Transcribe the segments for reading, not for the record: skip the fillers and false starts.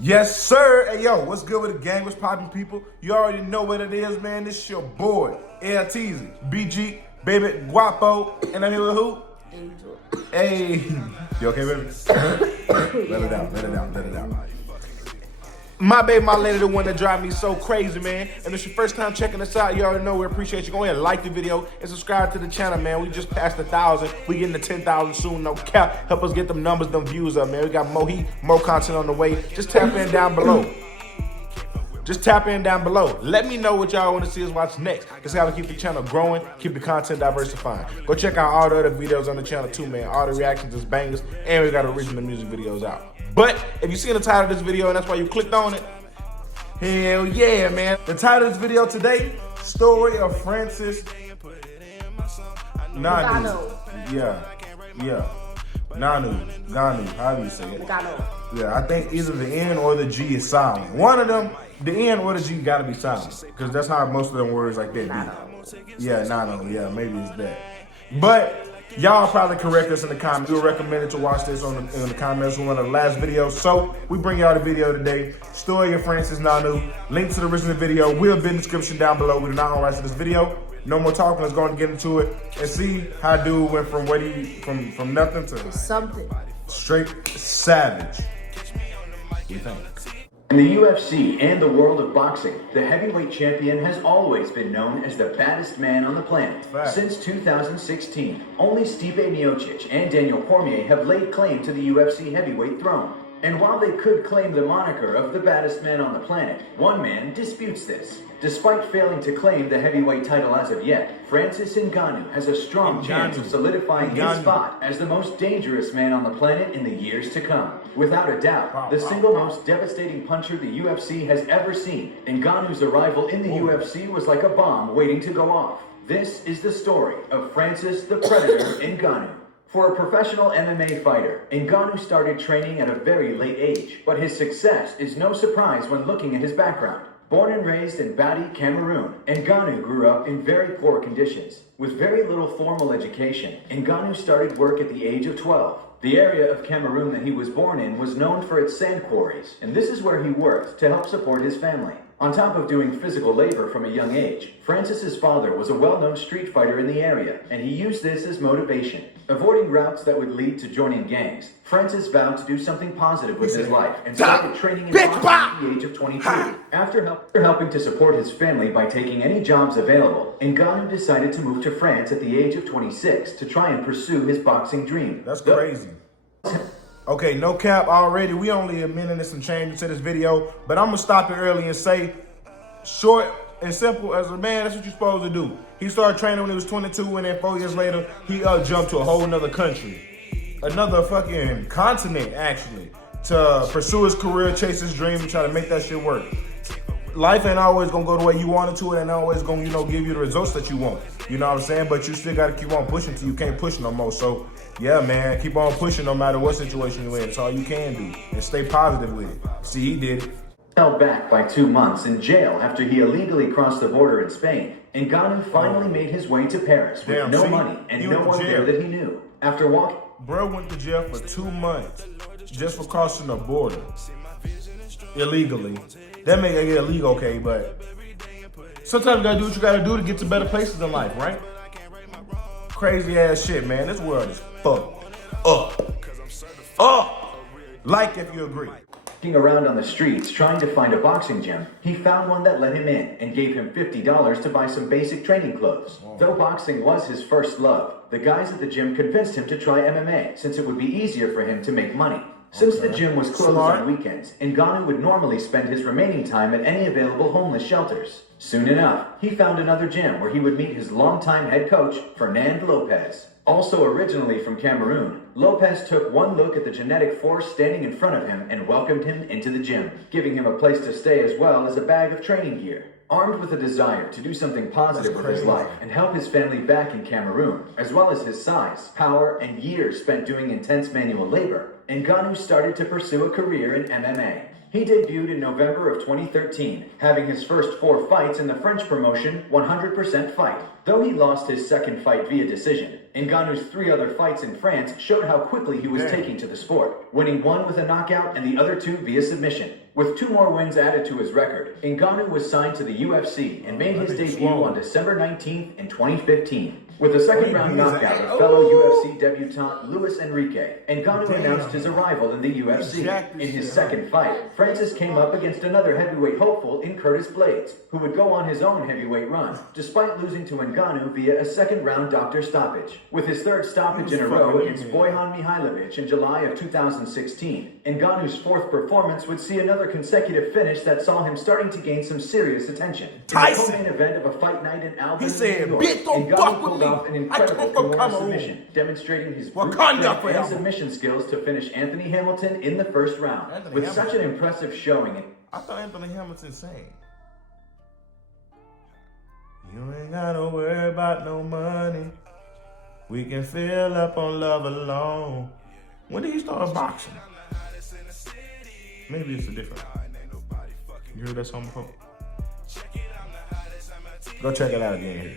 Yes, sir. Hey, yo, what's good with the gang? What's poppin', people? You already know what it is, man. This your boy, L-Teezy, BG, baby, Guapo, and I'm here with who? Angel. Hey, you okay, baby? Let it out, let it out, let it out. My baby, my lady, the one that drive me so crazy, man. And if it's your first time checking us out, you already know we appreciate you. Go ahead and like the video and subscribe to the channel, man. We just passed 1,000. We getting to 10,000 soon, no cap. Help us get them numbers, them views up, man. We got more heat, more content on the way. Just tap in down below. Just tap in down below. Let me know what y'all want to see us watch next. That's how we keep the channel growing, keep the content diversifying. Go check out all the other videos on the channel too, man. All the reactions is bangers, and we got original music videos out. But if you see the title of this video and that's why you clicked on it, hell yeah, man. The title of this video today, Story of Francis Ngannou. Yeah. Ngannou, how do you say it? Ngannou. Yeah, I think either the N or the G is silent. One of them, the N or the G gotta be silent. Because that's how most of them words like that be. Yeah, Ngannou, yeah, maybe it's that. But y'all probably correct us in the comments. We recommended to watch this in the comments from one of the last videos. So we bring y'all the video today. Story of Francis Ngannou. Link to the original video will be in the description down below. We do not own rights to this video. No more talking. Let's go and get into it and see how dude went from what from nothing to something. Straight savage. What do you think? In the UFC and the world of boxing, the heavyweight champion has always been known as the baddest man on the planet. Fact. Since 2016, only Stipe Miocic and Daniel Cormier have laid claim to the UFC heavyweight throne. And while they could claim the moniker of the baddest man on the planet, one man disputes this. Despite failing to claim the heavyweight title as of yet, Francis Ngannou has a strong chance of solidifying his spot as the most dangerous man on the planet in the years to come. Without a doubt, the single most devastating puncher the UFC has ever seen, Ngannou's arrival in the UFC was like a bomb waiting to go off. This is the story of Francis the Predator Ngannou. For a professional MMA fighter, Ngannou started training at a very late age, but his success is no surprise when looking at his background. Born and raised in Badi, Cameroon, Ngannou grew up in very poor conditions. With very little formal education, Ngannou started work at the age of 12. The area of Cameroon that he was born in was known for its sand quarries, and this is where he worked to help support his family. On top of doing physical labor from a young age, Francis's father was a well-known street fighter in the area, and he used this as motivation. Avoiding routes that would lead to joining gangs, Francis vowed to do something positive with his life and started training in boxing at the age of 22. After helping to support his family by taking any jobs available, Ngannou decided to move to France at the age of 26 to try and pursue his boxing dream. That's crazy. Okay, no cap already. We only a minute and some change to this video, but I'm gonna stop it early and say, short and simple, as a man, that's what you're supposed to do. He started training when he was 22, and then 4 years later, he jumped to a whole nother country, another fucking continent, actually, to pursue his career, chase his dream, and try to make that shit work. Life ain't always gonna go the way you want it to, and ain't always gonna, give you the results that you want. You know what I'm saying? But you still gotta keep on pushing till you can't push no more. So, yeah, man, keep on pushing no matter what situation you're in. It's all you can do. And stay positive with it. See, he did it. Held back by 2 months in jail after he illegally crossed the border in Spain, Ngannou finally made his way to Paris with no money and no one there that he knew. After walking... Bro went to jail for 2 months just for crossing the border. Illegally. That may get illegal, okay, but sometimes you gotta do what you gotta do to get to better places in life, right? Crazy ass shit, man. This world is fucked up. Like if you agree. Walking around on the streets trying to find a boxing gym, he found one that let him in and gave him $50 to buy some basic training clothes. Though boxing was his first love, the guys at the gym convinced him to try MMA since it would be easier for him to make money. Since the gym was closed on weekends, Ngannou would normally spend his remaining time at any available homeless shelters. Soon enough, he found another gym where he would meet his longtime head coach, Fernand Lopez. Also originally from Cameroon, Lopez took one look at the genetic force standing in front of him and welcomed him into the gym, giving him a place to stay as well as a bag of training gear. Armed with a desire to do something positive with his life and help his family back in Cameroon, as well as his size, power, and years spent doing intense manual labor, Ngannou started to pursue a career in MMA. He debuted in November of 2013, having his first 4 fights in the French promotion 100% Fight, though he lost his second fight via decision. Ngannou's 3 other fights in France showed how quickly he was taking to the sport, winning 1 with a knockout and the other 2 via submission. With 2 more wins added to his record, Ngannou was signed to the UFC and made his debut on December 19th in 2015. With a second-round knockout of fellow UFC debutant Luis Enrique, Ngannou announced his arrival in the UFC. In his second fight, Francis came up against another heavyweight hopeful in Curtis Blaydes, who would go on his own heavyweight run, despite losing to Ngannou via a second-round doctor stoppage. With his 3rd stoppage in a row against Bojan Mihailovic in July of 2016, Ngannou's 4th performance would see another consecutive finish that saw him starting to gain some serious attention. Tyson! In the co-main event of a fight night in Albany, He said, New York, "Bitch, don't Ngannou fuck with pulled me. off an I incredible come from Kimura Cameroon. submission, demonstrating his Wakanda brute strength forever. and submission skills to finish Anthony Hamilton in the first round. With such an impressive showing, I thought Anthony Hamilton sang. You ain't gotta worry about no money. We can fill up on love alone. When did he start boxing? Maybe it's a different. You heard that song before? Go check it out again.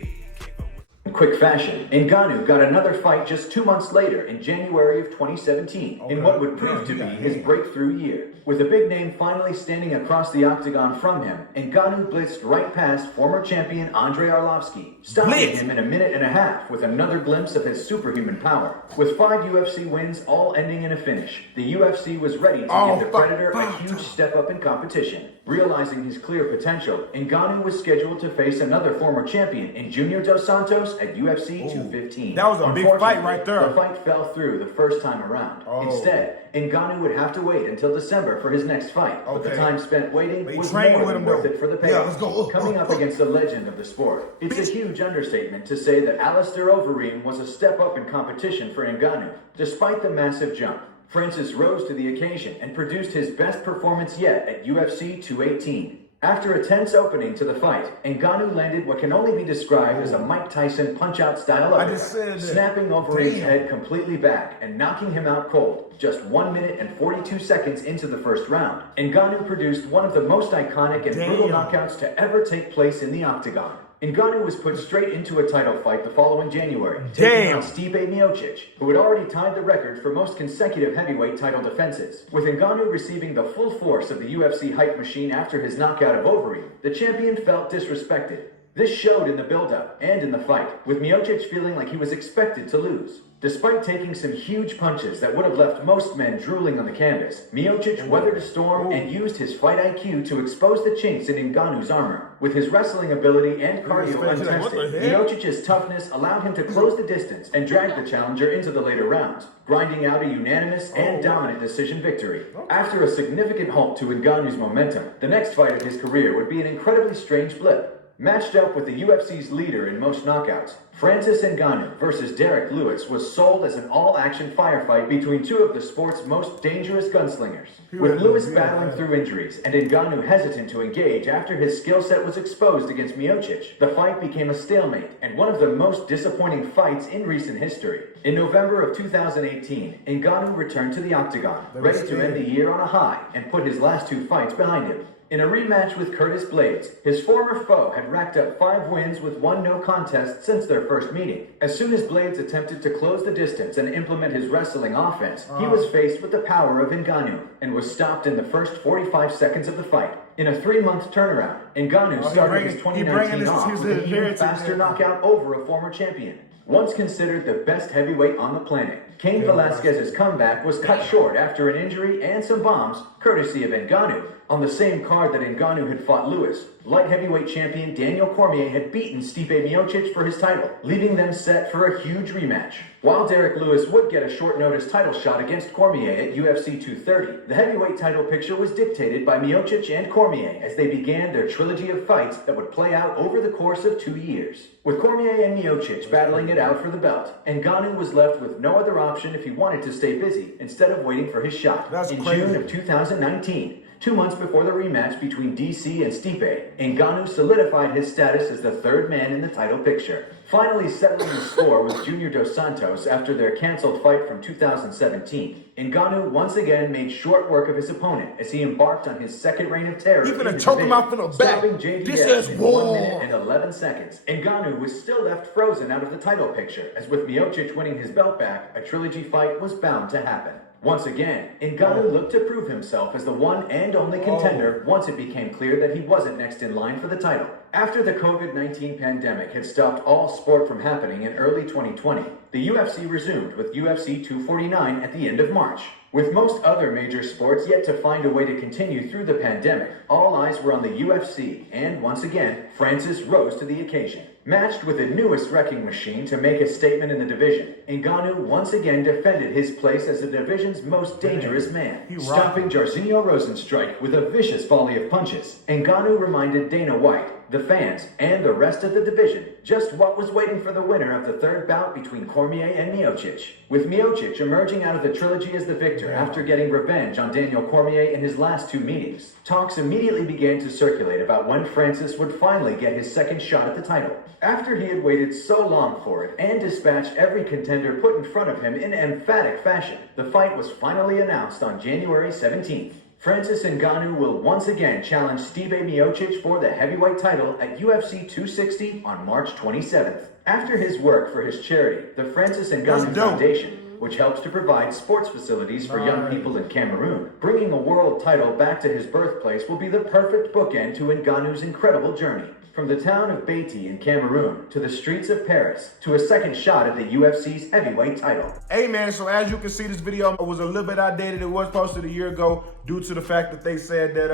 in quick fashion, Ngannou got another fight just 2 months later in January of 2017 in what would prove to be his breakthrough year. With a big name finally standing across the octagon from him, Ngannou blitzed right past former champion Andrei Arlovski, stopping him in a minute and a half with another glimpse of his superhuman power. With 5 UFC wins, all ending in a finish, the UFC was ready to give the Predator a huge step up in competition. Realizing his clear potential, Ngannou was scheduled to face another former champion in Junior Dos Santos at UFC 215. That was a big fight right there. The fight fell through the first time around. Instead, Ngannou would have to wait until December for his next fight. But the time spent waiting was more than worth it for the payoff. Coming up against a legend of the sport. It's a huge understatement to say that Alistair Overeem was a step up in competition for Ngannou, despite the massive jump. Francis rose to the occasion and produced his best performance yet at UFC 218. After a tense opening to the fight, Ngannou landed what can only be described as a Mike Tyson punch-out style uppercut, snapping Overeem's head completely back and knocking him out cold. Just 1 minute and 42 seconds into the first round, Ngannou produced one of the most iconic and brutal knockouts to ever take place in the octagon. Ngannou was put straight into a title fight the following January, taking on Stipe Miocic, who had already tied the record for most consecutive heavyweight title defenses. With Ngannou receiving the full force of the UFC hype machine after his knockout of Overeem, the champion felt disrespected. This showed in the build-up and in the fight, with Miocic feeling like he was expected to lose. Despite taking some huge punches that would have left most men drooling on the canvas, Miocic weathered a storm and used his fight IQ to expose the chinks in Ngannou's armor. With his wrestling ability and cardio untested, Miocic's toughness allowed him to close the distance and drag the challenger into the later rounds, grinding out a unanimous and dominant decision victory. After a significant halt to Ngannou's momentum, the next fight of his career would be an incredibly strange blip. Matched up with the UFC's leader in most knockouts, Francis Ngannou versus Derek Lewis was sold as an all-action firefight between two of the sport's most dangerous gunslingers. With Lewis battling through injuries and Ngannou hesitant to engage after his skill set was exposed against Miocic, the fight became a stalemate and one of the most disappointing fights in recent history. In November of 2018, Ngannou returned to the octagon, ready to end the year on a high and put his last 2 fights behind him. In a rematch with Curtis Blaydes, his former foe had racked up 5 wins with 1 no contest since their first meeting. As soon as Blaydes attempted to close the distance and implement his wrestling offense, he was faced with the power of Ngannou and was stopped in the first 45 seconds of the fight. In a 3-month turnaround, Ngannou started his 2019 off with an even faster knockout over a former champion. Once considered the best heavyweight on the planet, Cain Velasquez's comeback was cut short after an injury and some bombs, courtesy of Ngannou. On the same card that Ngannou had fought Lewis, light heavyweight champion Daniel Cormier had beaten Stipe Miocic for his title, leaving them set for a huge rematch. While Derek Lewis would get a short-notice title shot against Cormier at UFC 230, the heavyweight title picture was dictated by Miocic and Cormier as they began their trilogy of fights that would play out over the course of 2 years. With Cormier and Miocic battling it out for the belt, Ngannou was left with no other option if he wanted to stay busy instead of waiting for his shot. In June of 2019, 2 months before the rematch between DC and Stipe, Ngannou solidified his status as the third man in the title picture, finally settling the score with Junior Dos Santos after their canceled fight from 2017. Ngannou once again made short work of his opponent as he embarked on his second reign of terror. He finna choke him out from the back. Stopping JDS This is in war. 1 minute and 11 seconds. Ngannou was still left frozen out of the title picture, as with Miocic winning his belt back, a trilogy fight was bound to happen. Once again, Ngannou looked to prove himself as the one and only contender once it became clear that he wasn't next in line for the title. After the COVID-19 pandemic had stopped all sport from happening in early 2020, the UFC resumed with UFC 249 at the end of March. With most other major sports yet to find a way to continue through the pandemic, all eyes were on the UFC, and once again, Francis rose to the occasion. Matched with the newest wrecking machine to make a statement in the division, Ngannou once again defended his place as the division's most dangerous man, stopping Jairzinho Rozenstruik with a vicious volley of punches. Ngannou reminded Dana White, the fans, and the rest of the division just what was waiting for the winner of the third bout between Cormier and Miocic, with Miocic emerging out of the trilogy as the victor after getting revenge on Daniel Cormier in his last 2 meetings. Talks immediately began to circulate about when Francis would finally get his second shot at the title. After he had waited so long for it and dispatched every contender put in front of him in emphatic fashion, the fight was finally announced on January 17th. Francis Ngannou will once again challenge Stipe Miocic for the heavyweight title at UFC 260 on March 27th. After his work for his charity, the Francis Ngannou Foundation, which helps to provide sports facilities for young people in Cameroon, bringing a world title back to his birthplace will be the perfect bookend to Ngannou's incredible journey. From the town of Beatty in Cameroon to the streets of Paris to a second shot at the UFC's heavyweight title. Hey man, so as you can see, this video was a little bit outdated. It was posted a year ago due to the fact that they said that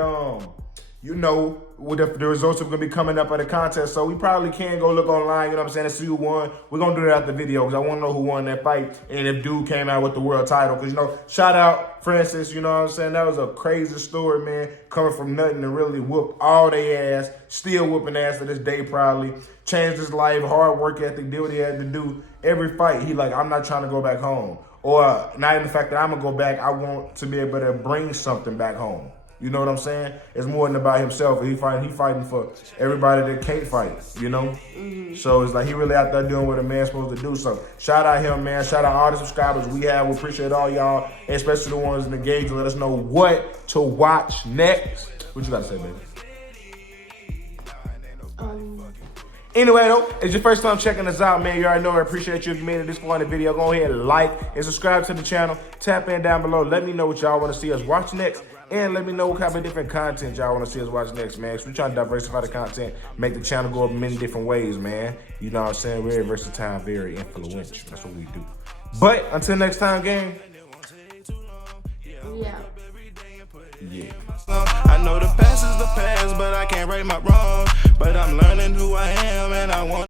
you know, with the results are going to be coming up at the contest. So we probably can go look online, you know what I'm saying, and see who won. We're going to do that after the video because I want to know who won that fight and if dude came out with the world title. Because, you know, shout out Francis, you know what I'm saying? That was a crazy story, man, coming from nothing to really whoop all their ass, still whooping ass to this day probably. Changed his life, hard work ethic, did what he had to do. Every fight, he like, I'm not trying to go back home. Or not even the fact that I'm going to go back, I want to be able to bring something back home. You know what I'm saying? It's more than about himself. He fighting for everybody that can't fight, you know? So it's like he really out there doing what a man's supposed to do. So shout out him, man. Shout out all the subscribers we have. We appreciate all y'all, especially the ones engaged. Let us know what to watch next. What you got to say, baby? Anyway, though, it's your first time checking us out, man. You already know I appreciate you if you made it this far in the video. Go ahead and like and subscribe to the channel. Tap in down below. Let me know what y'all want to see us watch next. And let me know what kind of different content y'all want to see us watch next, man. So we're trying to diversify the content, make the channel go up in many different ways, man. You know what I'm saying? Very versatile, very influential. That's what we do. But until next time, gang. Yeah. Yeah. I know the past is the past, but I can't right my wrong. But I'm learning who I am and I want